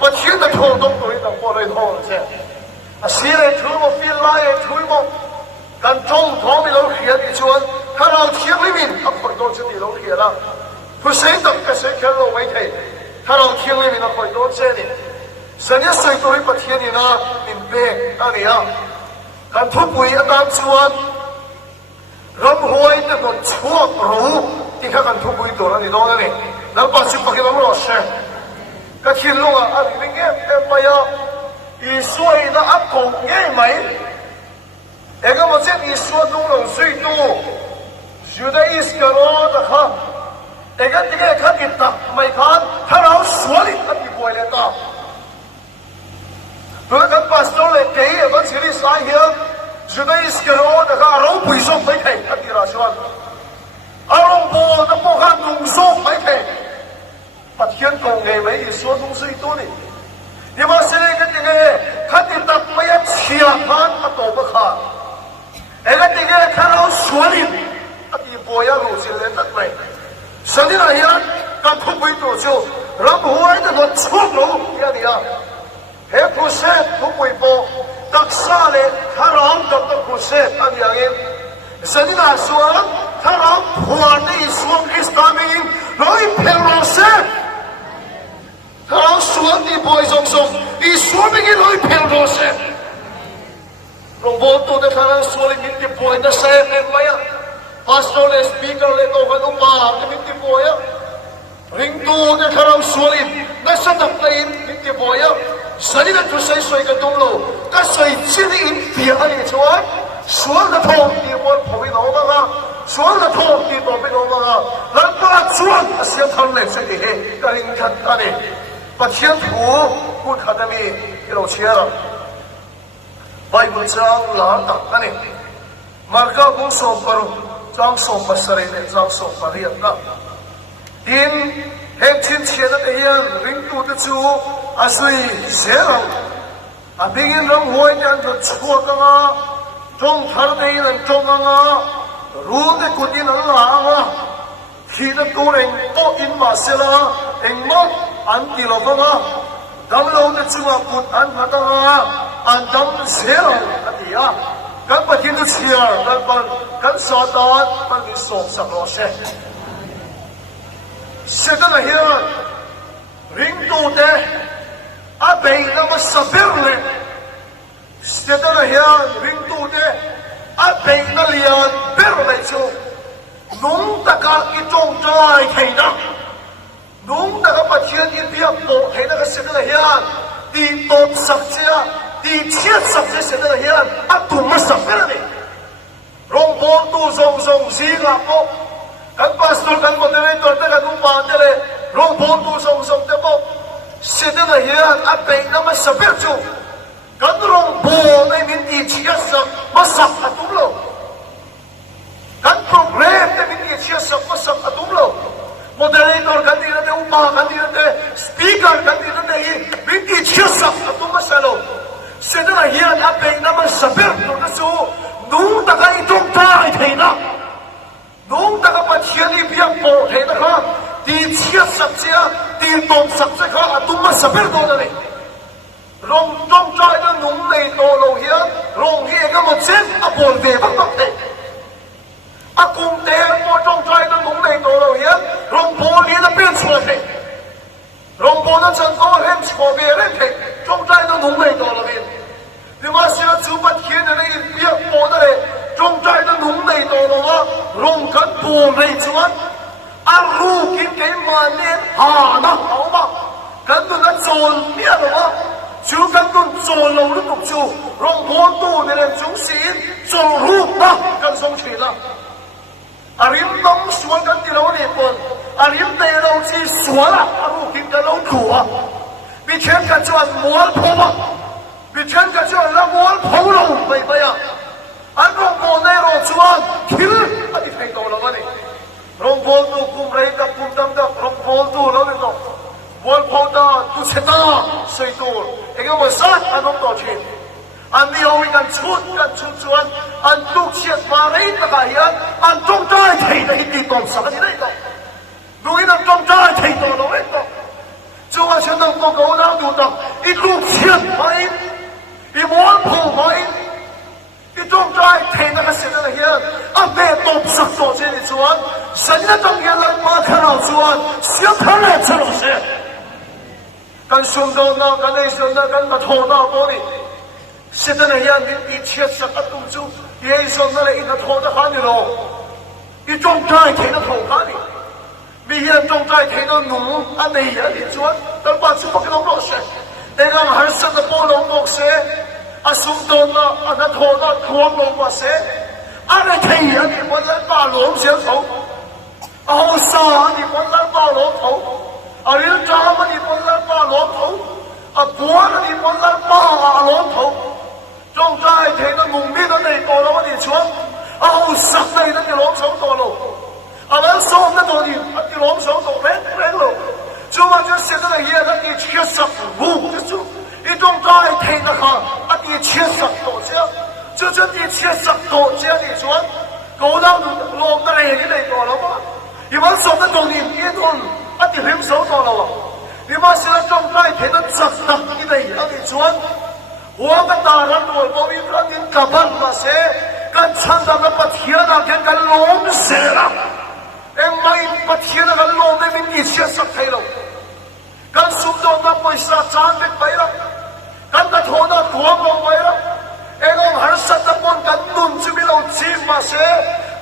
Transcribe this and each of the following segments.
把天的头都对的过来头些，谁来推我飞来推我，但中国没老铁的说，他老天里面他很多是你老铁了，不谁等个谁看老媒体，他老天里面他很多这里，谁家谁都会把天里呢，明白那里啊，但突破一单说，人会那个错误，你看看突破一多了，你懂的呢，然后把去把给他们老师。ก็คิดลูกอ่ะอันนี้เงี้ยไปอ่ะอีสวยนะอักกงเงี้ยไหมเอ็งก็มาเช็ดอีสวยดูหลงสวยดูอยู่ในอีสกรอนะครับเอ็งก็ที่แค่ขัดกินตักไม่ขันถ้าเราสวยขัดกินป่วยเลยต่อเพื่อกันปัสโตเลยเกย์ก็สิ่งที่สายเหี้ยอยู่ในอีสกรอนะครับเราปุยส่งไม่เท่ขัดกินราชวันอารมณ์โบนะโบกันลุงส่งไม่เท่把天公给没说东西多呢，你把谁个这个看你打没有钱看他都不看，那个这个看到说的，他一波要路进来得没，甚至那样刚突破多久，让不会那个错路呀你啊，还不是突破波，得啥嘞？他让得不是那样的，甚至那说他让破的说给啥名，容易骗老师。他说的不会松松，你说明你来骗多些。龙波都在看他说的明天不会那谁来买呀？他说的 speaker 来都看到嘛，那明天不会呀。领导在看他说的那是怎么明天不会呀？谁的就谁谁个东路，那谁今天别个的穿，说的头你我不会弄嘛，说的头你都没弄嘛，人家穿先看来谁的黑，个人看他的。把天土不看的米给老切了，拜不章拉打那里，马家公送不入，张送不是人的，张送不人的，因很亲切的人，领导的主啊所以写了，啊别人人会讲的错的啊，中他的人中啊，如的古的人拉啊，提的多人多因马些啦，因么。安迪罗方啊，咱们老的主啊，不安他的啊，安咱们谁了安迪啊？跟不听的切尔，跟撒旦，跟你说什么些？现在那些领导的阿贝那么十边嘞，现在那些领导的阿贝那两边来就，弄得个一种在提的。农那个把天一边播，还那个现在的人，地多十家，地切十家现在的人，啊，多么十个人呢？龙波都送西啊波，跟巴斯多跟我的那段那个农办的嘞，龙波都送的波，现在的人啊，被那么十个就，跟龙波那边地切十，么十啊多了，跟 program 那边地切十，么十啊多了。moderator ganti na de upa ganti na de speaker ganti na de binti chisa tu masalo sedana hian ape na man saber to na su nung taka itong tai theina nung taka pathian i biak po theina kha ti chia sak chia ti tom sak cha kha atum ma saber to na ni rong tong trai na nung nei to lo hian rong hi ka mo chen apol ve bak bak the akung te mo tong trai na nung nei to lo hian rong po li na pian chua the rong po na chan ko hem chho ve ren the tong trai na nung nei to lo hin ni ma sia chu pat khien na i biak po na le tong trai na nung nei to lo wa rong kan po nei chuan a ru kin ke ma ne ha na au ma kan tu na chon mia lo wa chú căn tuần trồi lâu lúc tục chú rong bốn tu để làm chúng xin trồi rụp na căn sông chỉ là arim nông xuống căn đi lâu này còn arim tây lâu chi xuống là aru kim căn lâu thủ à bị chém cả cho anh muốn phô à bị chém cả cho anh là muốn phô lâu vậy vậy à anh rong bốn này rong chuan thiếu anh đi phải đâu lâu này rong bốn tu cùng rây đập cùng đâm đập rong bốn tu lâu này wal powda tu cheta seitur engam wasat anom to chin an ni howi kan chut chuan an tuk chiat ma rei taka hian an tong tai thei na hiti tom sak ni nei to nuin an tong tai thei to lo et to chuan chen dang ko ko na du tu tak itu siap main imol phu main itong trai thei na kasin na hian a be top sak to che ni chuan san na tong hian lang ma kharau chuan sia thale chalo se kan sum do na kan ei sun na kan ma tho na bo ni sin na hian ni ti chiat sak atum chu ye sun na le in na tho da kha ni lo itong trai thei na tho kha ni mi hian tong trai thei na nu a nei ya ni chuan kan ba chu pak lo ro se engam har san na bo lo mok se asum do na ana tho na thuang lo ma se ana thei ya ni bon la ba lo se tho a ho sa ni bon la ba lo tho a ri ta ma ni bon la ba lo tho a bua ni bon la ba lo tho tong trai thei na mung mi na nei to lo ni chuan a ho sak nei na ni lo so to lo a lan so na to ni a ti lo so to re lo chu ma ju se na ye na ti chi sak bu chu一种在听的哈，啊，你切实多些，就是你切实多些的说，搞到落得来你来多了吗？你们说的东西一顿，啊，你很少多了哇？你们现在种在听的真的你来啊，你说，我们大人我包一个人干办那些，干唱的那把天那天干弄死了，因为把天那个弄的你切实开了，干苏州那为啥站的白了？kan ta thona thuam lo mai la engom har sat na pon kan nun chu mi lo chi ma se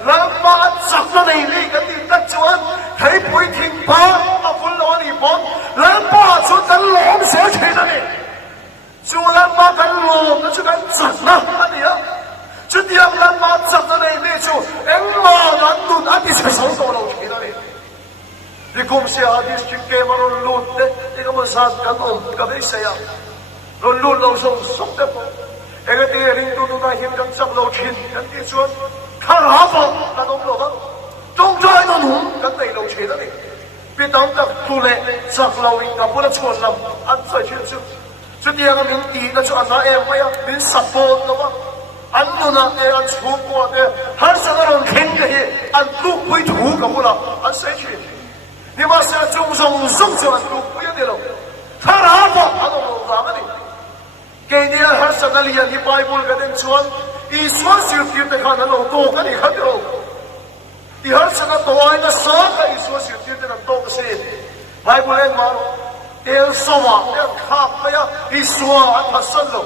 lam ma chak na nei li kan ti ta chuan thei pui thing pa a ful lo ni pon lam pa chu kan lom se che na ni chu lam ma kan lom na chu kan chak na ani ya chu tiang lam ma chak na nei li chu eng ma nan nun a ti se so to lo che na ni di kum se hadis chi ke ma ron lut de ti ka ma sa kan ka be se ya luôn luôn lâu sâu sống đẹp em cái tiền linh tu tu ta hiếm trong sắp lâu chín cái tiền xuân khá há vọng là đông lộ vâng trong trai nó đúng cái này lâu chế đó đi biết đóng tập tu lệ sắp lâu in gặp bữa nó chuồn lầm ăn phải chuyện chứ chứ tiền cái mình tí nó cho ăn nó em mấy à mình sắp bồn đó vâng ăn luôn à em ăn chú qua đây hắn sẽ nó làm khen cái gì ăn lúc quý thủ gặp bữa nào ăn sẽ chuyện nhưng mà sẽ chung dùng dùng cho ăn lúc quý đi đâu khá há vọng ăn đông lộ vàng cái này cái này là hết sức là liên hi Bible cái đến chuan, Isu siêu tiêu để khán lâu to cái này hết rồi, thì hết sức là to anh là sao cái Isu siêu tiêu để làm to cái gì, Bible lên mà, el soma el khap cái ya Isu anh phát sinh rồi,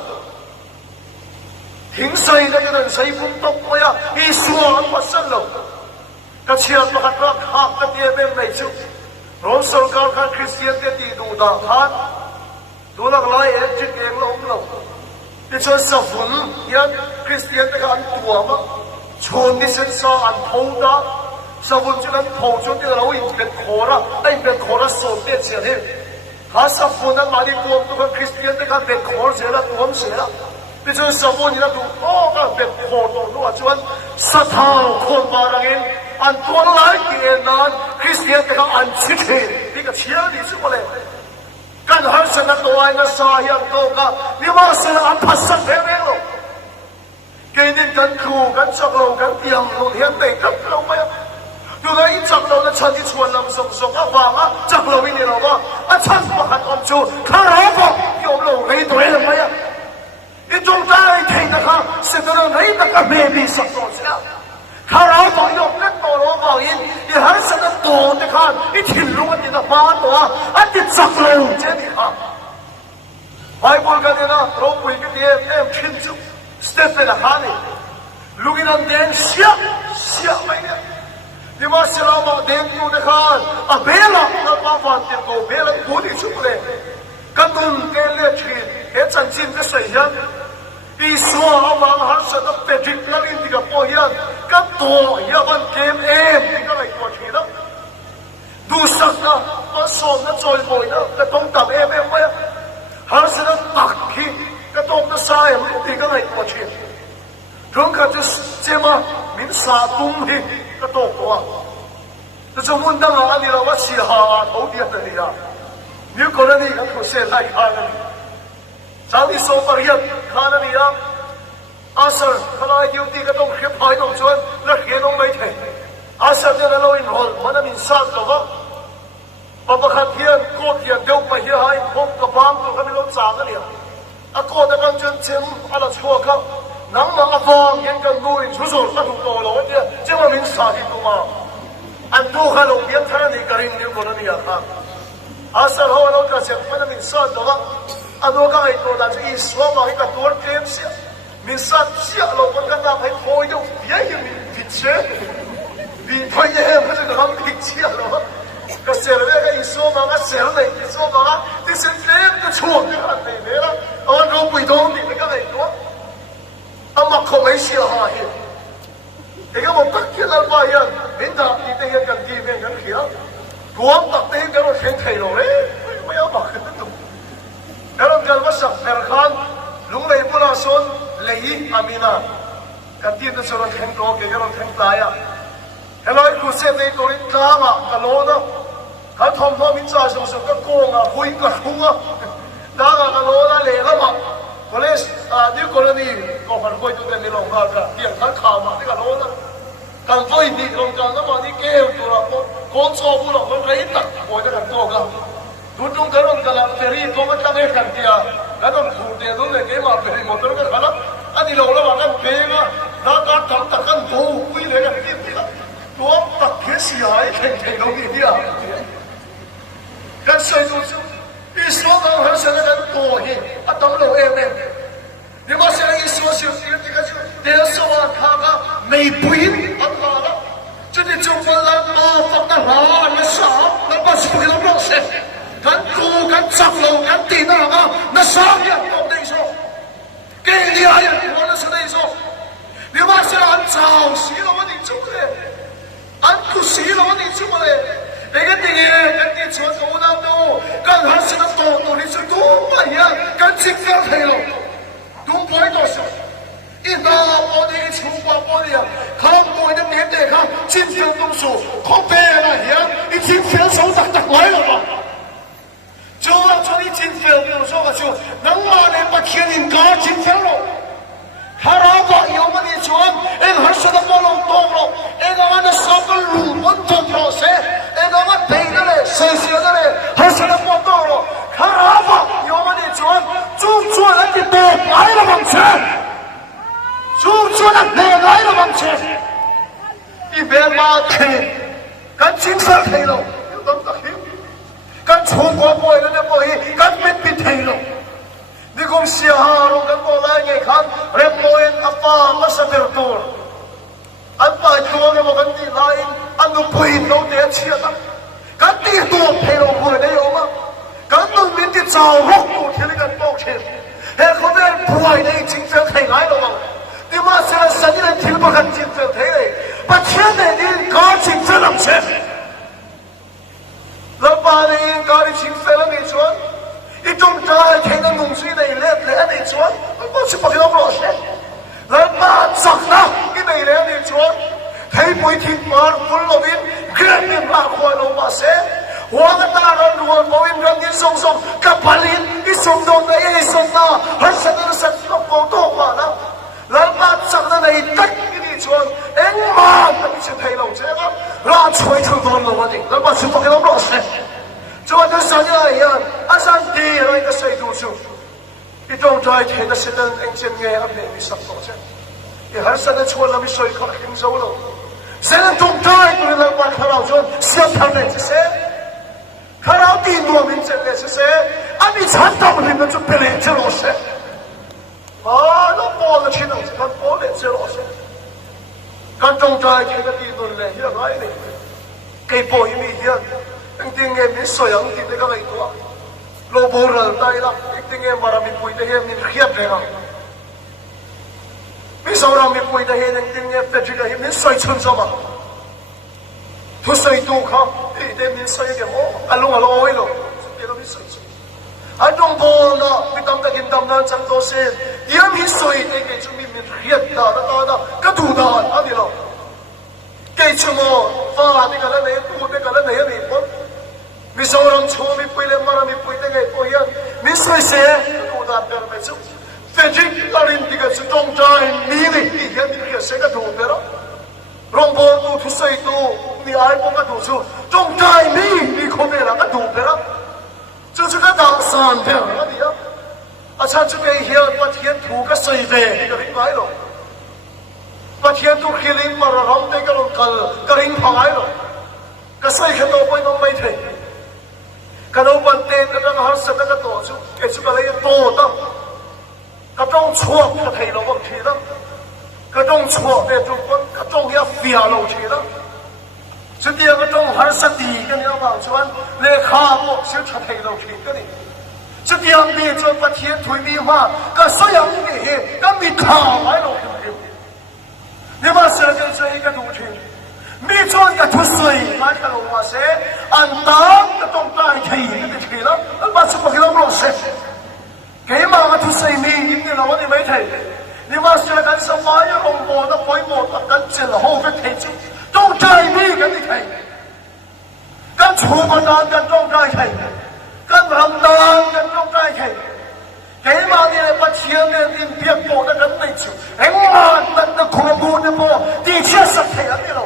hình xây cái này xây phun tóc cái ya Isu anh phát sinh rồi, cái chuyện mà các bạn khap cái tiền bên này chứ, rồi sau đó các Christian cái gì đủ đã khánดูหลักร้อยจิตเองเราเราที่ชนสับสนยันคริสเตียนแต่การตัวมั้งชนที่เส้นสายทงดาสับสนจนนั้นทงจนที่เราอินเป็นโคราไอ้เป็นโคราโซเดียเสียเนี่ยหาสับสนนั้นมาดีตัวตัวคริสเตียนแต่การเป็นโคราเสียละตัวมันเสียละที่ชนสับสนนี่นะดูโอ้ก็เป็นโคตัวนู้นชนสถานคนมาดังนี้อันตัวหลายเกียรนั้นคริสเตียนแต่การอันชิดนี่ก็เชื่อดีสุดเลยกันหาสนับตัวไอ้น่ะสายันโตกะนี่ว่าสนับพัฒน์เรื่องเราเกณฑ์กันครูกันจักเรากันเตียงเราเห็นเด็กกับเราไหมอยู่ในจักเราเนี่ยฉันที่ชวนลำส่งฟังจักเราวินิเราว่าฉันประคันอมจูข้าเราบอกยอมเราให้ตัวเองไหมอีจงใจทิ้งนะครับสิ่งที่เราให้ตะกับเบบี้สักตัวเสียข้าเราบอกยอมเล่นตัวเราบอกอินอีหาสนับตัวเด็กขันอีถิ่นรู้ว่าที่ตะบ้านตัวอันที่จักเราเจ้านี่ครับไบเบิลกันเนี่ยนะเราคุยกันเนี่ยขึ้นจุสเตปเป็นอะไรนี่ลูกนันเดนเสียไหมเนี่ยนี่มาเสียเราบอกเดนกูเด็กขันเบลล่ะเราบ้าฟันเด็กกูเบลล่ะกูที่ชุบเลยกันตุนเกลียชินจันจินก็เสียนอีสัวเอามาหาสนับเป็นจิตนั่นอินที่กับพ่อยันกันตัวยันเกมที่ก็เลยตัวชีนะดูสักนะมาสอนนะจอยบ่อยนะแต่ต้องตัดไหมหาสนับตักขี้ก็ต้องจะใส่ที่ก็เลยตัวชีถึงกับจะเจ้ามามินสาตุ้มที่ก็ต้องตัวแต่จะมุ่งตั้งอันนี้เราว่าชีหาเขาเดียดเลยนะนี่คนนี้ก็เขาเสียไล่ข้ากันจางที่โซฟาเรียนข้านั่นนี่นะอาศัยขณะอยู่ที่ก็ต้องเขียนพายต้องชวนและเขียนต้องไม่เทอาศัยเนี่ยเราอินโฮลมันมินซาตัวก็ปะขัดเทียนโคตรเทียนเดียวไปเฮียให้ผม กับบ้านตัวเขาไม่รู้จักกันเนี่ยอากูจะกันจนเชื่ออะไรชั่วครับนังมาอาฟองยังกันดูอินชุสุดก็ถูกตัวเราเนี่ยจะมามินสาธิตตัวมาอันดูข้าลงเบียดท่านี่กระดิ่งนิ้วคนนี้ครับอาศัยเราเรากระเสียมันมินสาดตัวอันดูข้าไอ้ตัวนั้นจะอีสวมมาให้กับตัวเกมเสียมินสาดเสียเราคนกันทำให้โอยดูเบี้ยยังมินผิดเชื่อบีพอยเย่ไม่ใช่ทำผิดเชื่อหรอกก็เสียเลยก็อีสวมมาก็เสียเลยอีสวมมาที่เสียเต็มก็ช่วงนี้อะไรเนี่ยนะเอาเราไปตรงนี้ไม่ก็ไอ้ตัวอามาเขาไม่เชื่อหายเด็กก็บอกตักที่เราไปยันเห็นตาอีเดียกันดีเป็นกันเขียวรวมตักเต็มกันเราเห็นไทยเราเลยไม่เอาบักขึ้นตัวแล้วเราจะมาสักเดือนขันลุงเลยพูดว่าส่วนเลยอามีนากันที่จะส่วนเห็นตัวเกี่ยวกับเห็นตายอ่ะเฮ้ยเราคุยเสร็จในตัวนี้กลางอ่ะกันโลนะถ้าทอมมิจฉาสมสุขก็โกงอ่ะคุยกับหัวด่ากันโลนะเลยก็มาก็เลยนี่กรณีก็พันคุยตัวเองในโรงงานกันที่อย่างนั้นข่าวมาที่กันโลนะกันตัวอินดีโรงงานนั้นมาที่เกี่ยวตัวเราคนชอบพูดเราคนไร้ตักโวยกันตัวกันดูตรงกันเรากันละเฟรีก็มาตั้งให้กันเดียแล้วต้องถูกเดียต้องเลยเกี่ยวกับเฟรีหมดแล้วกันนะอันนี้เราแล้วว่านั่นเป็นอ่ะถ้าการทำตักกันโผล่คุยเลยกันที่นี่ตัวตักเขียนเสียให้แข่งตรงนี้เดียวกันใส่ดูสิอีสวมเราหันเสียกันตัวเองอ่ะต้องเราเองเนี่ย你把现在一说就是这个就得说他个没不赢，安好了，这里中国人放的好，那少，那把是不给他弄死，敢猪敢长龙敢地那个那啥呀，我跟你说，给你哎呀，我那是跟你说，你把现在按早洗了我你做的，按不洗了我你做的，那个地跟你做多那多，跟还是那多你是多么样，跟金刚黑了。东北多少？一到我的出国我的呀，看我的年代看，金条东数，可别了呀！你金条手打来了吧？就按照你金条，比如说个就，能把人把天人搞金条了。他老婆有么的穿，那个还是那波浪多了，那个俺的上个路稳重了些，那个俺背的嘞，谁写的嘞，还是那波多了。他老婆有么的穿，做人的多来了往前，做人多来了往前，一边马腿，跟金色腿了，有那么大黑，跟出国过来的过去，跟没比腿了。你讲小哈龙跟过来你看，人莫因阿爸我是别多，俺爸多的我跟你来，俺都不会都得钱的，跟地多赔了会的有吗？跟农民的造福都听那个抱歉，哎，后面不会的经济太矮了嘛？你妈现在生意人听不看经济太嘞，把钱的你搞经济能钱，老爸的搞的经济了没赚？一种在听的东西的来你赚，我是不给他老些。来把涨了，你没来你赚，他不会听话，我老兵革命拉坏了把些。我跟大人如果我因人送跟白领你送到的也送到，而且那个身体都不多话了。来把涨的那一等给你赚，哎妈，那你去赔了这个，那吹成多了我的，来把是不给他老些。就跟上一样，阿上地那个谁读书，一种在听的是人应见嘅阿妹你十多啫，你还是那错了，你水可轻手了，谁能中在对了把他老尊小他们这些，他老地多民这些是谁？阿你参到你们就别来这老些，啊，那包的钱能是看包的这老些，看中在听的地多嘞，要来嘞，给包一米一。Hindi nga min soyang hindi ka ngay ito. Loboral tayo lang. Hindi nga marami po itahin min khiyap nga. Min saurang min po itahin hindi nga fedrilahin min soy chun sama. Tu soy tu ka. Hindi min soy nga mo. Along oil lo. Pero min soy chun. Anong bo na pitang tagindam na ang dosin. Iyan min soy itahin chun min khiyap na. Katudaan. Ano lo? Kaya chun mo. Fahati ka na na yun. Puti ka na na yun. 미소랑 처음이 보이는 말함이 보이는 게 보이야 미소세 도다 별매서 페직 어린 디가 수동자인 미리 이게 니가 세가 도베라 롱보도 두서이도 니 알고가 도수 동자인 미 고베라가 도베라 저주가 나서 านเท่านั้นเดียวอาจารย์จะไปเฮียนประเทศถูกก็ใส่เดย์ก็ริ่งไงหรอประเทศถูกคิลิงมาเราทำได้ก็ลงกันก็ริ่งพังไงหรอก็ใส่ขนมไปน้องไม่ถึงขนมบันเตนก็ต้องหาสักก็ต่อชุดเอชุก็เลยโตตั้งก็ต้องชั่วก็ไทยเราบางทีตั้งก็ต้องชั่วเนี่ยทุกคนก็ต้องยาเฟียเราทีตั้งสุดท้ายก็ต้องหาสติกันเนี่ยบางส่วนเลขาบอกเสียชาไทยเราทีก็นี่สุดท้ายมีจนประเทศถุยมีมาก็สยามนี่ก็มีข่าวไว้เราทีนี่มาเสียกันใจก็ดูทีมีจนก็ทุสยมาขนมมาเสียอันตามก็ต้องตายทีก็ได้ทีแล้วแล้วมาสุภกิจเราบอกเสียเกี่ยมาทุสยมีอิ่มนี่เราวันนี้ไม่ทีนี่มาเสียกันสมัยลงโบนะปล่อยโบกันเจริญโหก็ทีจิต้องใจมีกันที่ไทยกันชูมันนานกันต้องใจไทยกันรำดานกันต้องใจไทยเกี่ยมาเนี่ยปัจเจียนเนี่ยอินเดียโบนะกันไม่ชูเอ็งมันนะขบวนเนี่ยโบดีเชื่อสักแค่นี้เรา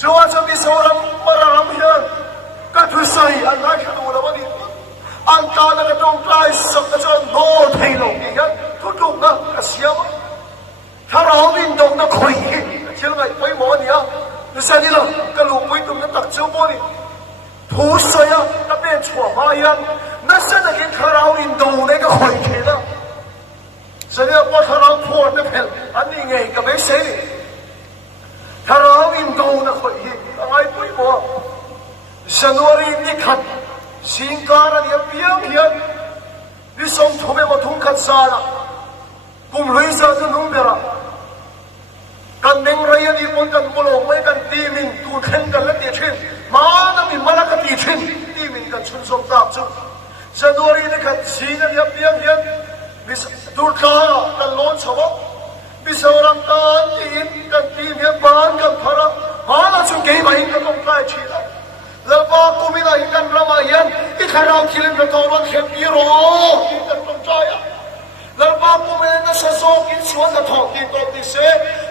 ชัวร์จะมีโซลัมมารำเฮียนกันทุสยอันนั้นคือดูแล้ววันนี้อันการนั้นก็ต้องใจสักจะโน้ตให้เราเนี่ยทุกๆนะก็เสียมั้งถ้าเราวิ่งตรงนั้นคุยเชื่อไหมไปหมอเนี่ยนี่สิ่งนี้เราก็รู้ไปตรงนั้นตักเจ้าบ่นี่ผู้เสียก็เป็นชั่วมาอย่างนั่นสิ่งที่ถ้าเราวิ่งตรงนั้นก็คุยกันนะสิ่งนี้พอถ้าเราพูดนั่นเป็นอันนี้ไงก็ไม่ใช่ถ้าเราวิ่งตรงนั้นคุยอะไรไปหมอฉันว่ารีนี่ขัดสิ่งการเนี่ยเพียงเพียงนี่ส่งทุ่มมาทุ่งขัดซาละกุมลุยซาจะนุ่มเบล่ากันเด้งเรียนอีกคนกันบุลงไม่กันตีมินตูเข็นกันและตีชินมานะมินมาละกันตีชินตีมินกันชุนสมตาบจุฉันดูรีนี่ขัดสีนั่นยับเยี่ยมเยี่ยมมิสดูดขากันล้นสวะมิสรังกันตีนกันตีเมียบานกันพระมาละชุนเกย์มาอินกันต้องใกล้ชิดแล้วก็กุมินาอินกันรามายันอีกคราวคิลินกันตัวมันเข็มยีโร่อินกันต้องใจแล้วก็กุมินาสะสกินสวนกันทองกินตัวดิเส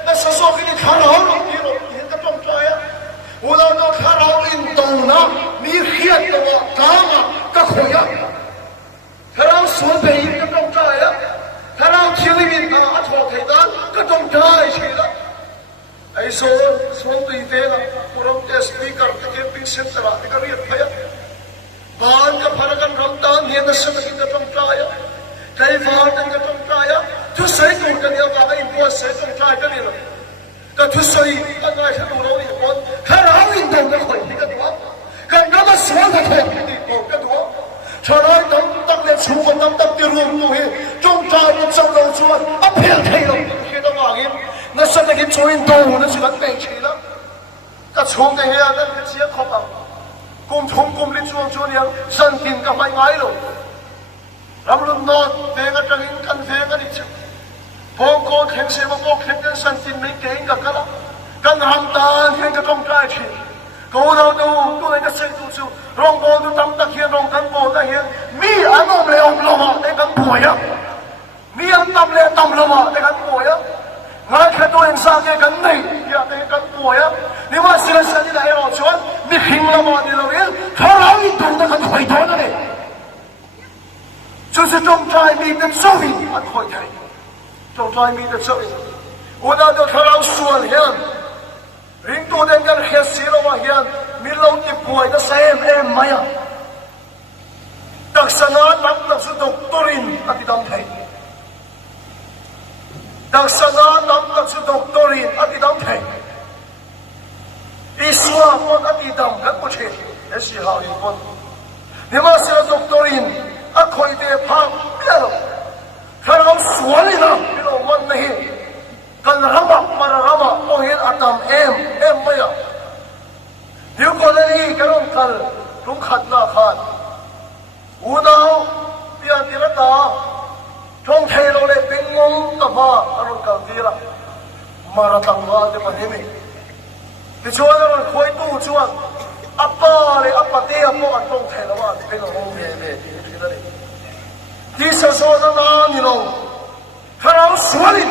นั่นสะสกินข้าวหลงยีโร่อินกันต้องใจอุลาโนข้าวอินตรงนั้นมีเขียนตัวกามาก็คุยข้าวสวนไปอินกันต้องใจข้าวคิลินกันอัฐโขดันก็ต้องใจใช่ไหมไอ้ส่วนตัวเองพวกเราจะสปีกเกอร์ที่เป็นพิเศษอะไรที่ก็เรียกพยาบ้านก็พนักงานรำตานเห็นแต่สิ่งที่ก็ต้องใจใจฟ้าตั้งก็ต้องใจทุกสิ่งตัวกันเนี่ยว่าไอ้ตัวสิ่งต้องใจกันนี่แหละก็ทุกสิ่งอะไรที่ดูเราเนี่ยคนถ้าเราอินโดก็คอยที่กันดูกันก็มาสวนกันที่ดีกันดูชาวไร่ตั้งเลี้ยงชูกันตั้งที่รวมตัวเองจงใจมันจะเราชวนอภิเษกให้เราคิดว่าอย่างนั่นสิ่งที่ช่วยดูนั่นสิ่งที่เป็นชีวิตก็ชงกันเฮียนั่นเป็นเสียขอบกุมชงกุมลิ้นชวงชวนยังสันตินก็ไม่ง่ายหรอกเราลุ้นนอนเพ่งกันอินกันเพ่งกันอีกทีพอโกนเห็นเสียว่าโกนเห็นกันสันตินไม่เก่งกันกันละกันทำตาเห็นก็ต้องใกล้ชิดกูเราดูตัวเองก็เสียดูชูร้องโบดูตั้มตะเคียนร้องกันโบตะเคียนมีอารมณ์เลยองค์ลมในกันป่วยอ่ะมีอันตั้มเลยตั้มลมในกันป่วยอ่ะงานแค่ตัวเองสร้างแค่กันไม่อยากให้กันป่วยอ่ะนี่ว่าสิ่งที่ได้เราชวนมีหิมละมันนี่เราเองถ้าเราอินตรงนั้นกันคอยโดนอะไร就是中在面的收益很開題，中在面的收益，我那就睇到算嘅，領導人嘅黑市咯話嘅，面老啲背得3M 唔係啊，特神啊諗特是讀多年一啲當睇，特神啊諗特是讀多年一啲當睇，啲說話一啲當緊唔切，嘅時候要講，你話是讀多年。啊，佢哋拍咩咯？睇到水啦，呢度問你，跟人話問人話，我見阿當 M 咩啊？如果你咁樣睇，咁看啦看，胡鬧邊人哋得打，從睇落嚟冰懵咁話，阿龍講啲啦，馬拉當話就問你，你做嗰個開刀做啊？阿爸你阿爸爹阿婆阿當睇啦話，冰懵咩？ที่สะสมนานนี่เราถ้าเราสวนนี่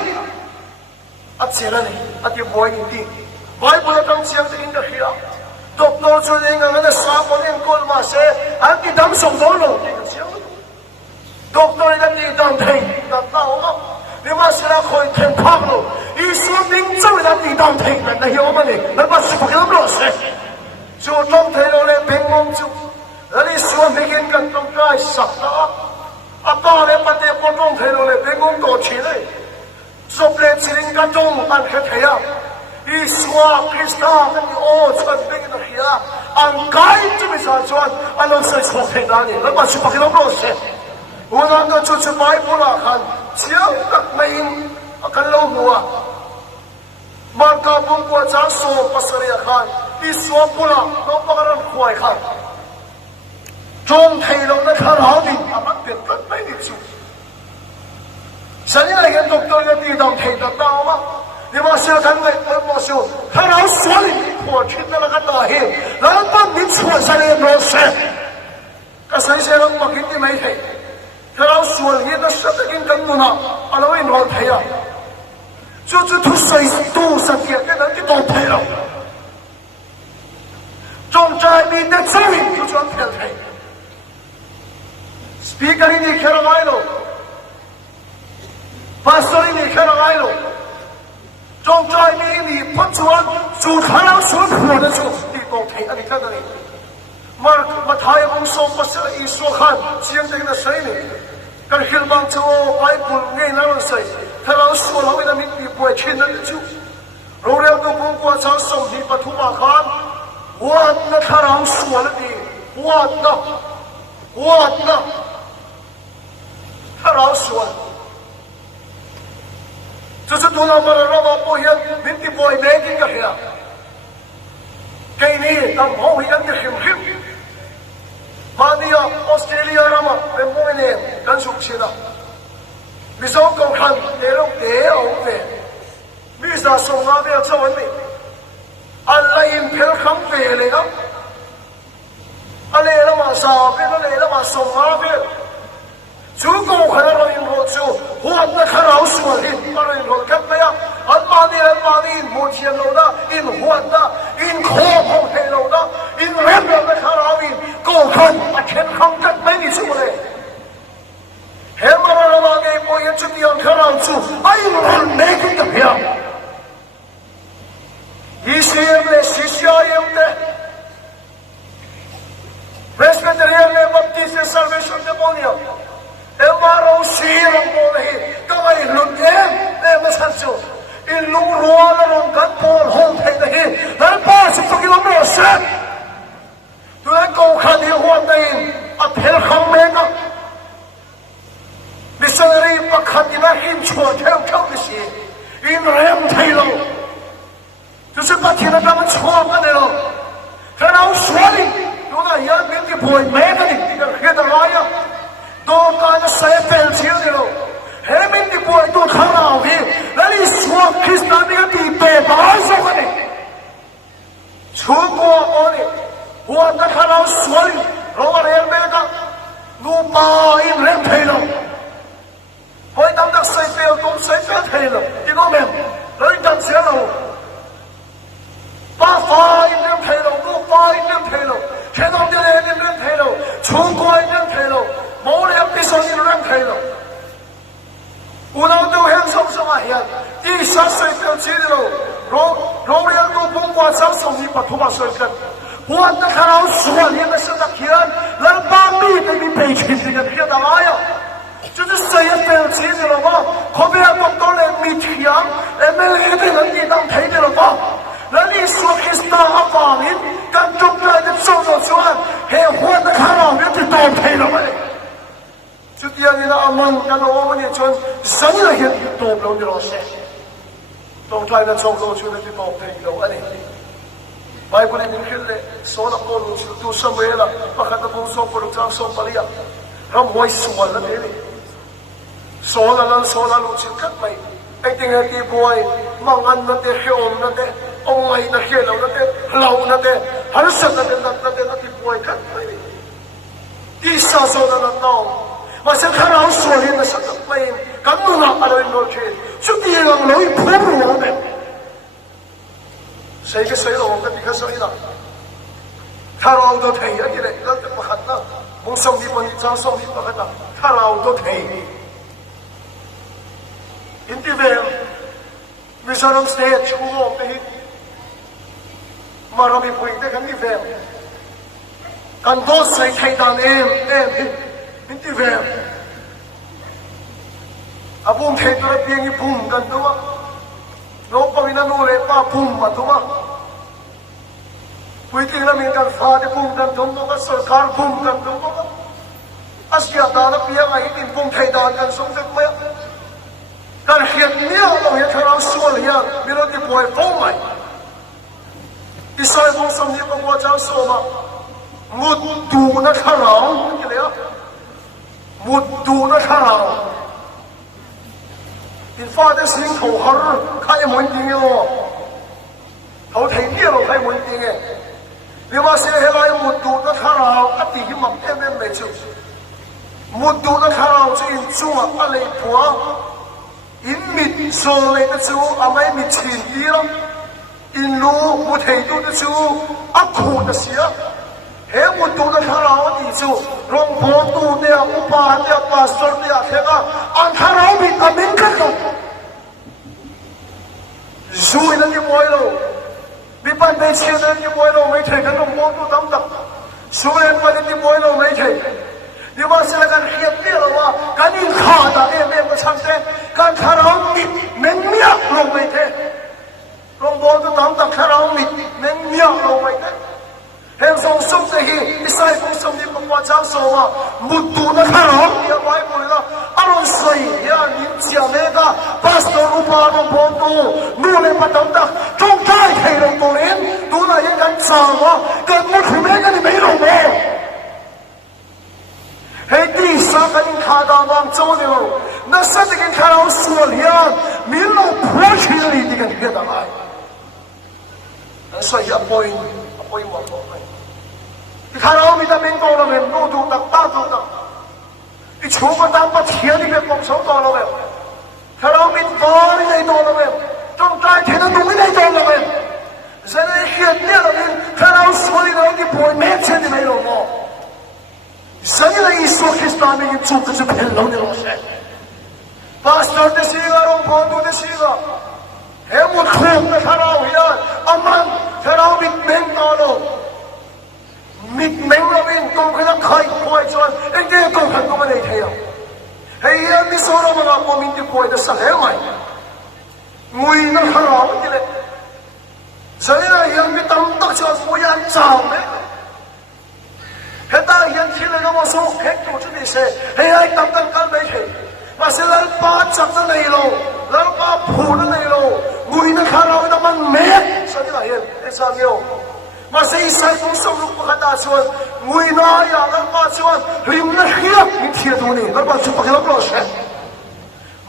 อัดเสียแล้วนี่อัดยังบ่อยจริงๆบ่อยบุญตั้งเสียงจะกินกับเฮียตกโดนช่วยเองงั้นสามคนเองคนมาเสียอันที่ดำส่งโดนเราที่เสียง天堂路，一说明走的地当天人，那有么呢？那把是不给他们说，就当天了嘞，平安就，那你说没见跟中该杀了，阿爸嘞把这波当天了嘞，平安多起来，说不来只能跟中安开太阳。一说克斯塔跟你哦，穿那个东西啊，按该这么上穿，按照谁说太难呢？那把是不给他们说。我那个就是买不了看，只要那没跟老母啊，马卡不过咱说不是来看，一说不了，老把人快看，中体了那看好的，他们变得没得住。谁来跟读到个地当体得到吗？你把小看来，我把小看到说的我听到那个大黑，老把你错下来没事，可谁谁能把给你没听？他老说你那什么跟跟着呢？阿拉为哪赔啊？就是图谁多少天给人给多赔了。中在面的责任就算骗赔。Speaker 你看到没有 ？Pastor 你看到没有？中在面你不做，就他老说破的时候，你多赔啊！你看到没？马太公说不是一说看，讲这个谁呢？跟希望就摆布给那人谁？他老说了为了民地不会听得住，如了都不过常手提把土马看，我那他老说了的，我那，他老说，这是多那么的让我不言，民地不会没听个呀，给你当好人的很。Mania Australia rama pemone kan sukchina miso ko khan erong de au ve misa songa ve chawan ni alain phel kham ve le ga ale lama sa ve le lama songa ve chu ko khana ro in ro chu huat na kharau su hin ro in ro kat ya an mani mo chiam lo da in huat da in kho ho he lo da in rem na kharau in go khan a khen kham kat mai ni chu le he mara ra ma ge mo ye chu ti an kharau chu ai ro ne ki ta ya isem le sishayem te Presbyterian le Baptist Salvation Demonia Emaro sirang mo nahi kamay lundem masanso ilung ruwala rong kan pol hong thay nahi nalpa sa pagkilomero set tulad ko kani huwag nahin at helkhang mega missionary pakhadina hinchua theo theo nisi in rem thay lo tusi patina naman chua ka nilo kanao swali nuna yan minti boy mega ni kita raya Don't kind of say fell children. Heaven the boy to come out here. That is what Christianity bars of it. Two more on it. What the kind of swelling? Roman Helmega. No bar in Rempelo. Why don't the say fell? Don't say fell Taylor. You know, man. Learn that zero. Bar fire in Rempelo. No fire in Rempelo. Cannot get in Rempelo. Two more in Rempelo. 冇你必須要讓佢咯，我老都享受什麼呀？第三歲就知道，老人都不管享受你把頭髮水根，我那看到說你們是那天，那把米被你背起這個天的來呀，就是誰也不要知道了嗎？可別要到來米天，沒來的人你當睇的了嗎？那你說其實那方面跟中國的走走轉，還我那看到你就當睇了嗎？就第二年的阿门，然后我们也从生了些多不的老师，当代的中国就那些多朋友，哎，外国的明天嘞，说了多路就都什么了，不看到工作不能这样说不了，他们会说了的嘞，说了人说了路就更没，一定係啲 boy 忙安那啲血那啲，ông ấy那血流那啲，流那啲，很神那啲那啲 boy 更没，啲少數那人鬧。我想看到所有的什么飞，感动了阿拉罗去，就地让罗一扑我们，谁跟谁了？我跟你看谁了？他老都退了起来，那怎么喊呢？我送你不你张送你不喊呢？他老都退，因为วิสารมเสด็จชูออกไปมาเรามีผู้หญิงได้กันที่แววกันโดดใส่ไทยดานเอ็มมินที่แววอาบุ้มเทตัวเพียงยี่ปุ่มกันตัวโลกปวินานูเลยป้าปุ่มมาตัวผู้หญิงเรามีกันฟ้าที่ปุ่มกันตัวก็สังการปุ่มกันตัวก็อาเซียนดานเพียงไอ้ที่ปุ่มไทยดานกันสมเด็จไหมการเขียนเนี้ยเราเห็นเราส่วนเนี้ยมีเราที่ป่วยฟ้องไหมที่ใส่บุ้งสมนิบว่าเจ้าสมมุดดูนักข่าวนี่เลยอ่ะมุดดูนักข่าวอินฟ้าได้สิ่งเขาหาใครมันจริงเหรอเขาเทียบเราใครมันจริงเรียกว่าเสียให้เรามุดดูนักข่าวอดีตมันไม่จุมุดดูนักข่าวจะอินจั่วอะไรผัวอินมิดโซเลยนะจูอาไม่มิดชินดีหรออินรู้มุดเหตุนะจูอักขูนะเสียเฮ้มุดดูนักข่าวดีจูรองโพตูเนี่ยอุปาเนี่ยปาสตร์เนี่ยเฮ้ก็อันข่าวมิดอามินกันก็จูนั่นยังไม่รู้มีปัญหาเชียนั่นยังไม่รู้ไม่ใช่กันรองโพตูตั้มตั้มจูเล่นปัญหาที่ไม่รู้ไม่ใช่นี่ว่าสิ่งการเขียนเนี่ยว่าการอินข้าตาก็ช่างเถอะการข่าวมิดเม่นเมียลงไม่เถอะรองโพตูตั้มตั้มข่าวมิดเม่นเมียลงไม่เถอะเห็นส่งส่งเสียที่ใส่บุ้งสมนิบว่าเจ้าสมมุดดูนักข่าวอย่าไว้บุญละอารมณ์ใส่ยานิมเสียเมกาพาสตอร์อุปาลงโพตูนู่นเลยมาตั้มตั้มจงใจให้ลงตัวเองดูน่ายังกันสาวว่าเกิดมุดถึงแม้กันไม่ลงเลยเฮ้ยที่สักการินข้าดาวางโจเดียวนั่นสัตย์กันข้าวส่วนเฮียมีลูกผู้ชีวิตที่กันเฮียต่างหากนั่นใส่อภัยหมดเลยที่ข้าเรามีแต่เป็นตัวเราเองรู้ดูตักตาดูตักที่ชูกันตามปัจเจียนี่เป็นความสมตัวเราเองข้าเรามีตัวนี่ในตัวเราเองจงใจเทนั้นตรงนี้ในตัวเราเองฉะนั้นเขียนเนี่ยเราเองข้าเราส่วนเราที่ป่วยแม้เช่นนี้ไม่รู้มั้งฉะนั้นอิสุคริสต์มีจุดที่เป็นเราเนี่ยเราใช่พาสตอร์ที่สิ่งเราพอดูที่สิ่งเราเฮ้ยมุดคุ้มนะข้าเราเฮียอามันข้าเรามีเป็นตัวเรามิดเมงเราเองกงขยันใครป่วยจนเอ็งเดียกงขันก็ไม่ได้เที่ยวเฮียมิโซเรามันก็มินที่ป่วยแต่สักเฮ้ยไหมงุยนั่งข้าเราไม่ได้ฉะนั้นเฮียมีตั้มตักชวนมวยอันจ้าวไหมเฮ้ยตาเฮียคิดเลยก็มาสู้เฮ้ยตัวที่นี่เซ่เฮ้ยตั้มตั้งกันไม่เที่ยวมาเสร็จแล้วป้าจับนั่นเลยโลแล้วป้าผูนั่นเลยโลงุยนั่งข้าเราไม่ต้องมันเม็ดฉะนั้นเฮียไอ้สามีโอมาใส่ใส่ของสมุนประกาศชวนงุยน้อยอย่างนั้นป้าชวนริมนักเขียบมีเทียตัวนี้แล้วป้าชุบปากแล้วก็เสร็จ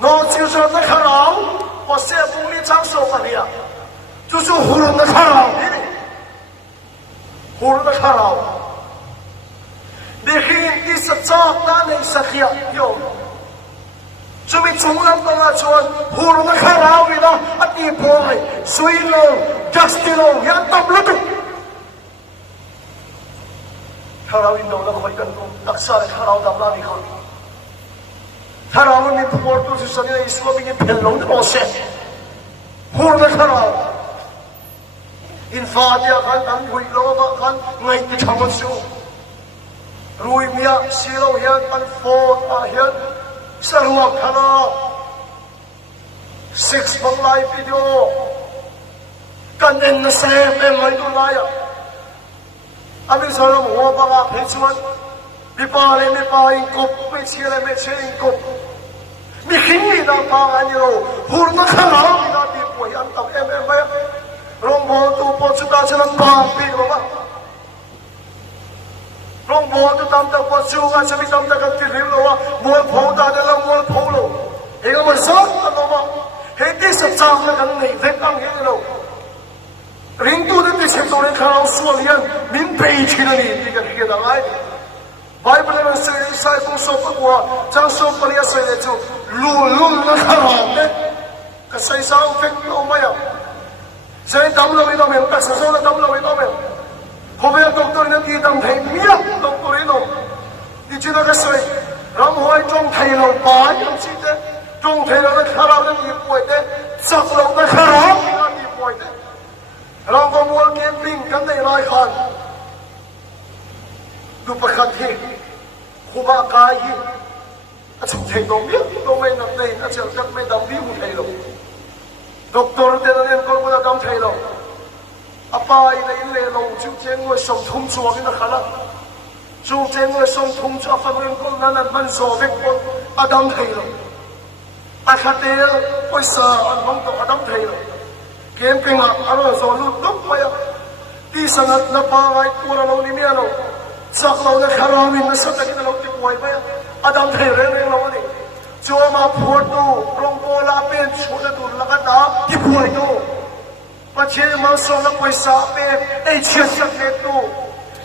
นอกจากนั้นนักข่าวพอเสียบุญนี้จังโซ่กันเนี่ยจู่ๆหูรุ่นนักข่าวนี่หูรุ่นนักข่าวเด็กที่สัจจะนั่นเองสักอย่างโยมจะมีจงนั้นก็มาชวนหูรุ่นนักข่าวนี่นะอดีตป่วยสวยโลจัสติโลยันตับลุกข้าเราอินโดเราคอยกันดูตักษาข้าเราดำน้ำอีกคนข้าเรามีพอร์ตุสุดท้ายอิสลามมีเพลงโอเซพูดข้าเราอินฟาเดียกันอันหุยโลบกันไงที่ทำสู้รุยมีสิโลเฮียนอันโฟนอาเฮียนสรุปข้าเรา6 บังไลวิดีโอกันเอ็นเซฟเอ็มไลดูไลอ่ะอามิสารมหัวบังอาเพชวันมีปลาเลยมีปลาอิงกบไม่เชื่อเลยไม่เชื่ออิงกบมีขิงมีดาปางอันนี้เราหูนักข่าวมีดาดีป่วยอันตับเอ็มไปรองบอลตัวปอชุดตาชนะปางปีกว่ารองบอลตัวตามตะปอชูกันจะมีตามตะกันที่ริมเราว่ามัวโผล่ตาเดี๋ยวเรามัวโผล่เราเองมันซักกันเราว่าเฮ้ยที่สัจจ์กันนี่เด็กอังเฮเราริงตัวนั้นที่เช็คตัวนี้ข้าเราส่วนยันมินไปที่นั่นนี่ที่กันที่กันอะไรไบเบิลมันสื่อใส่ผู้สอบกว่าจะสอบปริยัติใส่เลยจู่ลุ่มนักข่าวเนี่ยก็ใส่สาวเฟกโอมาอย่างใส่ดำเราไม่ต้องเห็นแต่ใส่โซ่ดำเราไม่ต้องเห็นพอไปยังด็อกเตอร์เนี่ยที่ดำไทยเมียด็อกเตอร์นี่ที่จีนก็ใส่รำหัวจงไทยเราป่ายังสิเด้จงไทยเราเนี่ยข้าเราเนี่ยมีป่วยเด้ใจ จักเราในคาราวงานดีป่วยเนี่ยเราก็มัวเกมปิ้งกันในรายการดูประคันที่คุมากายอาจจะเทนงเบี้ยตัวไม่นับเลยอาจจะจักไม่ดำบิ้วไทยลงด็อกเตอร์เดนเนนก็ไม่ดำไทยลงอาไปในเลลงจู่เจงว่าส่งทุ่มชัวกันนะครับจู่เจงว่าส่งทุ่มชัวกันเรื่องคนนั้นมันโซ่เด็กคนอาดำไทยลงอาคาเดลไปสาอันมันต้องอาดำไทยลงเกมปิ้งอ่ะอารมณ์โซลุดุ๊กไปอ่ะที่สังกัดนับปางไอ้ตัวเรานี่มีอะไรจากเราในคารามินนั้นสักทีเราจะป่วยไปอาดัมไทยเรื่องเราเนี่ยจัวมาพูดดูรองโบลาเป็นชุดดูลักษณะที่ป่วยดูปัจเจมันส่งนักไปสาเป็นไอ้เชี่ยสักเน็ตดู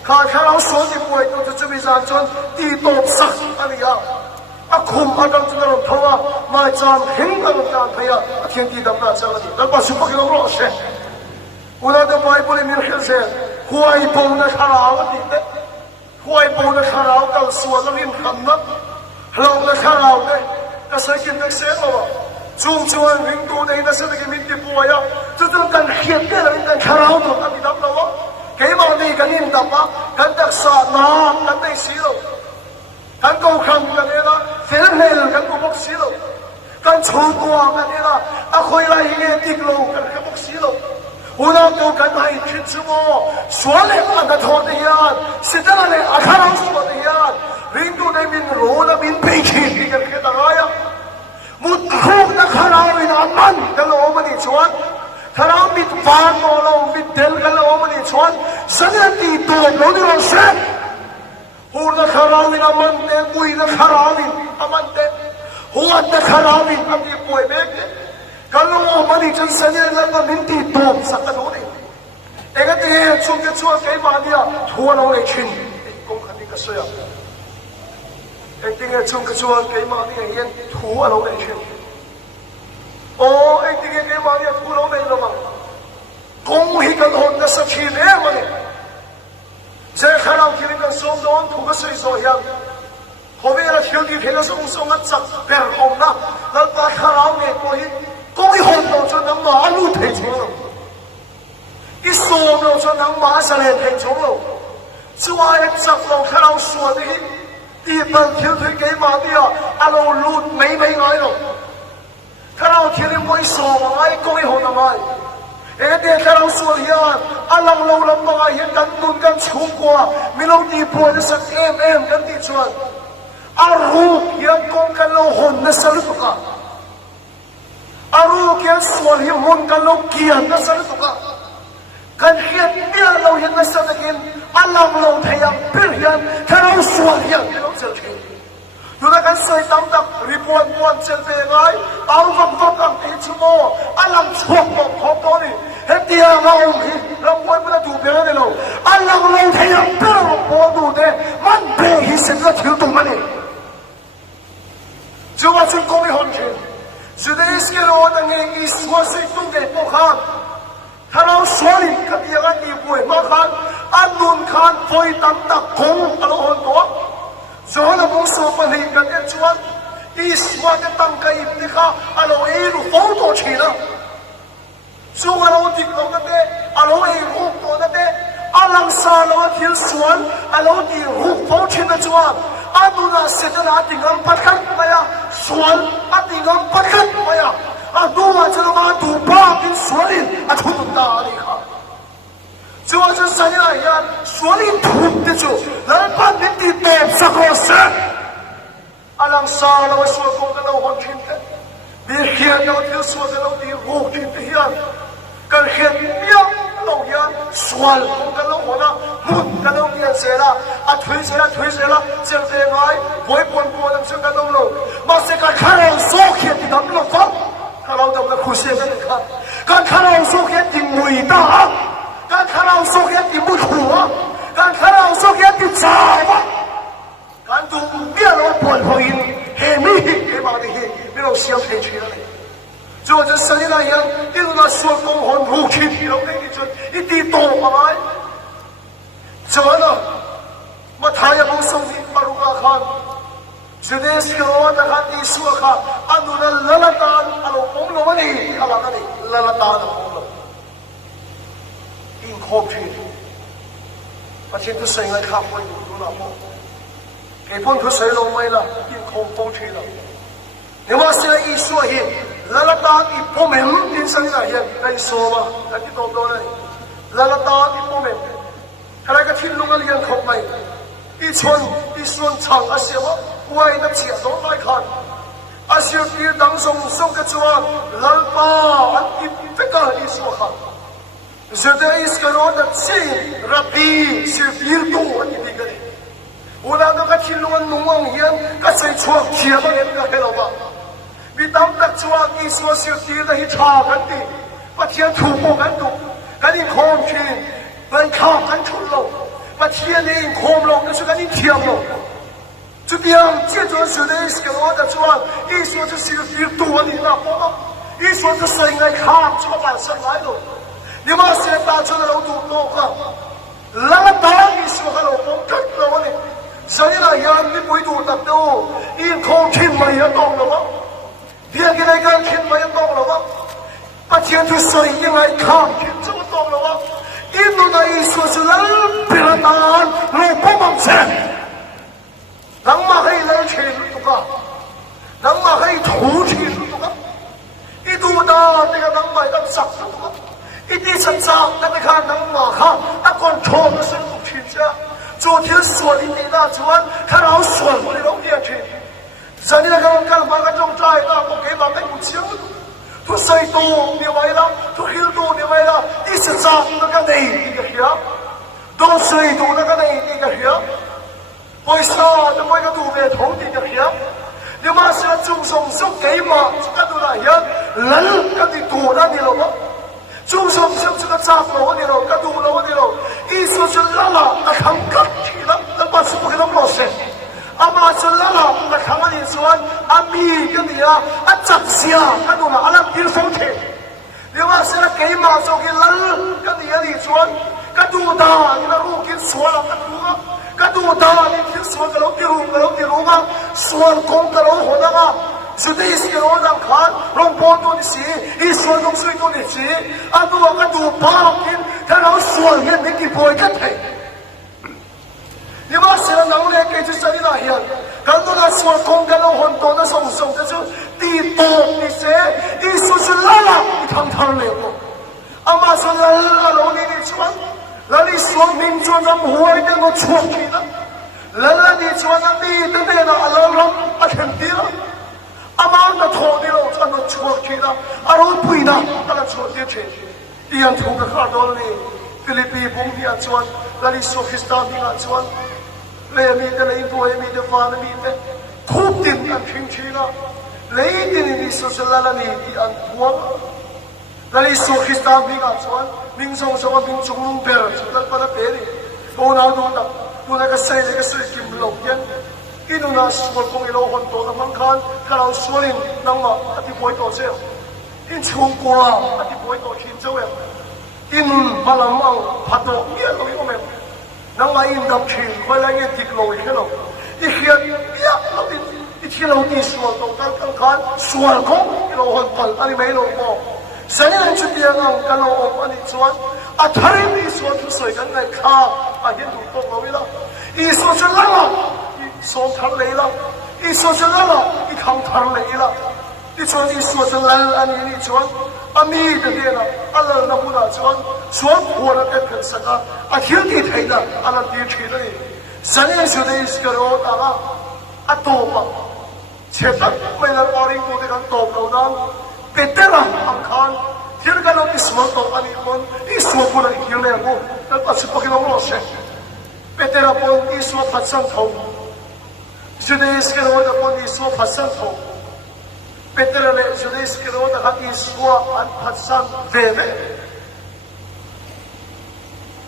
ขาดเราส่งที่ป่วยดูจะมีจานจนตีตบสักอะไรอ่ะอาคุมอาดัมจะเราท้องมาจานหิ้งกันกันไปอ่ะเทียนตีดับหน้าจังเลยแล้วปัจจุบันเราร้องเสียอุลาเดบายบุรีมีเรื่องเสียหัวไอ้ปงนะคาราวดีเด็หัวไอ้ปงนะคาราวกันส่วนริมคำนั้นเรานะคาราวเนี่ยก็ใส่กินนักเสียเราจุงจวนริงตัวเนี่ยนักเสียกินมิตรป่วยอ่ะจะต้องการเขียนเรื่องกันคาราวตัวกันที่ดับเราเกี่ยมันนี่กันนินดับอ่ะกันตักษานากันได้สิเรากันกูคำกันเนี่ยนะเฟรนเฮลกันกูบอกสิเรากันชูตัวกันเนี่ยนะอะคุยอะไรเงี้ยติดโลกันกูบอกสิเราอุณหภูมิกันให้คิดชั่วโมงส่วนเล็กอันนั้นทนได้ยันสิ่งนั้นเลยอาคารส่วนได้ยันริงดูในมินรู้นะมินไปคิดกันแค่ไหนอ่ะมุดคู่นักคารวินามันกันโลมันนี่ชวนคารมิดฟานโมโลมิดเดลกันโลมันนี่ชวนสัญญาตีตัวโลนี่เราเสร็จหัวนักคารวินามันเดกุยนักคารวินอามันเดหัวนักคารวินอันนี้ป่วยเบกkalau mani jenisnya lama minti tom sakado ni, egat dia cuma kayak mana tuan orang ikin, kong kani kasaya, dia cuma kayak mana yang tuan orang ikin, oh dia kayak mana tuan orang ini lamang, kong hikan honda sakit ni mana, saya kalau kini kan somdon tugas sesuatu, hobi ada hidup di hidup sungsongan sak beromna, lalu kalau ni koiก็ไม่หดเราจนน้ำหมาลูดเทชงเราอีโซมเราจนน้ำหมาเสลดเทชงเราช่วยจับเราข้าเราส่วนนี้ที่เป็นเที่ยวที่เกี่ยมาเดียวเราลูดไม่ไงเราข้าเราเที่ยวไม่โซมไงก็ไม่หดอะไรเดี๋ยวข้าเราส่วนยันเราลำบากเห็นกันตุนกันชุ่มกว่ามีเราดีปวดสักกันที่ชวนรูปยังคงกันเราหุ่นนั่นสรุปกันอารูเกี่ยส่วนที่หุ่นกันเราเกี่ยนั่นสรุปกันเขียนเนี่ยเราเห็นนั่นสักกินเราพยายามเปลี่ยนถ้าเราส่วนอย่างที่เราเจอที่อยู่ในการใส่ตำตักรีบวนเจอเป็นไงเอาฟังกันที่ชั่วโมงช่วงบอกของตัวนี้เฮ็ดเดียวเราวนไม่ได้ดูเพียงนั้นเราพยายามเปลี่ยนบอกดูเด้มันเป็นหินเส้นก็ถือตรงมันเองจะว่าจุดก็ไม่หอนเขียนสุดท้ายสิ่งเราต้องเองอีสวนสิ่งตรงนี้พวกเขาถ้าเราสวนอีกก็ยังไงดีป่วยมาขันนุนขันไฟตั้งตักคงเราหอนตัวส่วนเราบุษบมันเองกันเองชวนอีสวนจะตั้งใจที่เขาเราเองรู้ฟ้องตัวชีนะส่วนเราติดเรากันเองเราเองรู้ตัวกันเองลังสาเราที่สวนเราที่รู้ฟ้องชีนะชวนนุนเสด็จติงอันพัดกันไปอ่ะสวนติงอันพัดกันไปอ่ะดูว่าจะมาดูบ้ากินสวนลินทุนตาเลยค่ะจะว่าจะสัญญาอย่างสวนลินทุนที่จู่แล้วบ้านนี้ติดต่อสักคนเสียลังสาเราสวนของเราคนชินเตดีเขียนเราที่สวนเราดีรูชินเทียนกันเขียนเนี่ยเรายันสวนของเราหัวนะมุดกันเราเรียนเสร็จละถุยเสร็จละเจ้าเจ้าไงไว้ปนน้ำเชื่อกันเรามาเสกข้าเราโซ่เขียนที่ทำเราฟังข้าเราจะมาคุยเสียกันกันการข้าเราโซ่เขียนที่มือตาการข้าเราโซ่เขียนที่มือหัวการข้าเราโซ่เขียนที่ใจการดูเบี้ยเราปวดหัวอินเฮมิเฮมาดิเฮไม่เราเสียงเพลงชื่ออะไร就这生意那样，比如那说公和路去提了那一阵，一地多嘛来，这呢，嘛他也不送你马路看，就得是我在看你说看，俺都那拉拉单，俺都红了你，俺那个你， la la ta na mo in khom thi pa chen tu sai ngai kha poi du na mo ke pon thu sai lo mai la in khom po thi la ne wa se i so hi la la ta i po mem in sang na hian kai so ma ka ti to do le la la ta i po mem kala ka thin lungal hian khop mai i chon chang a se wa wai na chia do mai khan Asyur dir dang song kachua lalpa at ipeka iswaha. Zerde iskaro na tsin rabi sir birtu at ibigay. Wala na katilungan nungang yan kasay chuak siya ba yan kahelawa. Bitam tak chuak iswa sir dir na hitagan di. Patiyan tupo ganto. Kanin khom chin. Ban ka kan chullo. Patiyan ning khom lo na siya kanin tiyam lo. 就这样，接着是的，是个我的说，一说就是有多的那包，一说就是应该看出版生来了。你们现在打出来老多多个，那当然说还老多更多呢。所以呢，人你不会多得多，一空听没有动了吗？第二个那个听没有动了吗？把天就所以应该看听这么动了吗？印度那一说是人别答案，老不忙钱。 能嘛可以来钱多个，能嘛可以土钱多个，一多的这个能买到啥多个，一地成长那个看能嘛看，那光错的是不听下。昨天说的你那船，看到说我的老爹去，人家那个干嘛个种菜那不给嘛没有钱，都谁多你为了，都很多你为了，一时长那个你那个样，都谁多那个你那个样。 为啥那么一个土鳖土地的样？你妈是那种松松给嘛？这个都那样，人跟你多那的了吗？种松松这个杂罗的了，跟多罗的了，一说是拉拉，那看干去了，那把是不给他们老些。阿妈是拉拉，那看我你说阿米跟你啊，阿长相，看到了阿那地方去。你妈是那给嘛说给人跟你啊你说，跟多大你那路给说了跟多个。 Kaduda ni kiswa kalau tiru ma suan kong kalau hoda ma sudah isi kalau orang kan rompon tu ni si iswa dong sui tu ni si adu kadu pakin kalau suan yang ni kiboy katai ni masih nang le ke tu sari lah hian kalau na suan kong kalau honto na song song tu ti to ni se iswa sulala thang thang le ko ama sulala lo ni ni suan 那你说民族那么坏的我错去了，那你说那你的那阿拉拉阿肯定了，阿妈那错的了，咱都错去了，阿拉不呢，阿拉错的去，这样图个看到了，菲律宾崩的说，那你说克斯坦的说，那米的那印度米的法那米的，土地安平去了，那一点你说是那你的安光。 那里说克斯坦比较传，民众什么民众弄别人，就在把它别的，多拿多的，多那个水金龙烟，印度那说公益老很多的门槛，看到说的那么他就不会多少，因中国啊他就不会多轻走呀，因马来芒拍到也老有没有，那么因到钱回来也跌落去了，一天呀老的，一天老的说到刚刚看说公老很多，那里没有么？ Saya cuci yang kalau orang ni cuan, athari ni suat tu saya kan nak kah, ahin tu pun kau bila, isu celala, isu thar leila, isu celala, ikang thar leila, isu celala ni cuan, ami tu dia la, Allah nak buat cuan, cuan orang akan saka, akhir di thayla, Allah dia thayla ni, saya sudah iskaro taga, atopa, cepat melar orang tu dengan top laudan. Petera angkan, dia kalau iswa tu ani pun iswa pun lagi kira aku, dan pasti pakai nama saya. Petera pun iswa pasang tahu, sudah sekarang ada pun iswa pasang tahu. Petera le sudah sekarang ada kan iswa pasang bebe.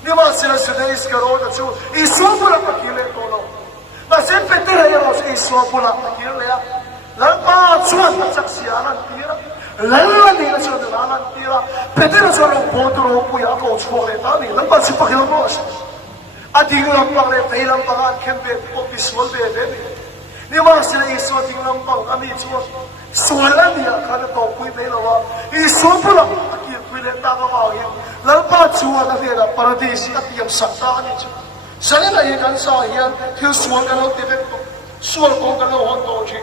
Ni masih sudah sekarang ada tu iswa pun lagi kira kono. Masih petera yang masih iswa pun lagi kira ya. Lalu cuan macam siaran kira. Lalu ni nak cakap lalan tira, peter seorang bodoh punya kau cuak le, tadi lempas siapa kita bos. Adi orang panggil film pangan kempe, visual bebe. 你嘛是一说听人帮啊，你说说了你啊，看得到贵没了哇？一说不了，给贵了大个好样，老把主啊那些了，把那地是那地上大你就，谁来也敢啥样？就说个老地方，说讲个老很多去，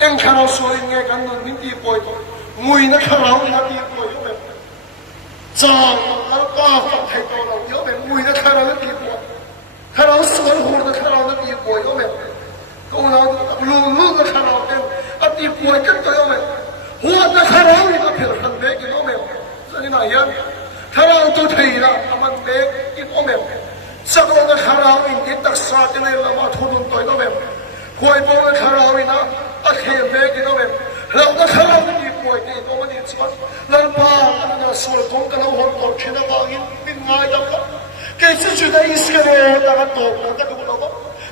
人看到说应该跟人民地不会多，每那看到那地不会有没有？这那八方太多了，有没有？每那看到那地不会，看到说话的看到那地不会有没有？我那路的看到的，啊地不会跟到有没有？我那看到你那片很没见到没有？这你哪样？看到都退了，他们没见到没有？这个那看到你的特色的那个嘛，突然对到没有？外邦的看到你那啊可以没见到没有？老的看到你不会的，我们你说，老把那说讲跟老很多去那个人你爱的个，给自己的意思呢，那个多那个老吧。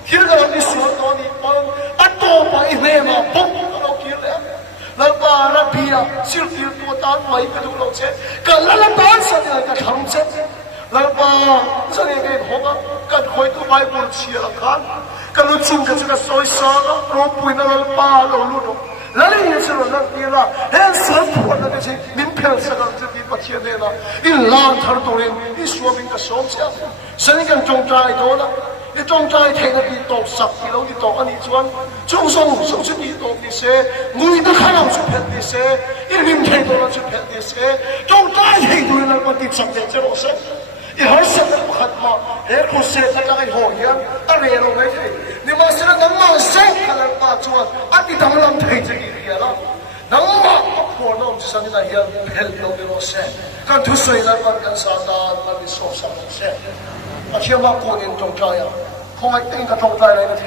听到你说到你帮啊多把一年嘛，帮老几了，老把那比啊，就多单位个都老些，个那单上的个长针，老把这里给好吧，跟回都买不起了看，跟老中个这个所以说了，老不那老把老路中。那里也是那地了，还是破那个些名片上这地不贴的了，一拉他多人，一说明个手下，谁跟中债多了？你中债听那地多10几楼地多啊？你转中上手出地多的些，每都看到出片的些，一名片多了出片的些，中债听多了我地10年这老些。一会儿想的不很嘛，还不是他那个好样，啊连了没去，你妈是那能马上看来把做，啊你当然推这个了，能马不可能就是你那样骗到的老些，看出水来把跟啥单把你手上那些，啊千万过年中这样，后来定个中债来的。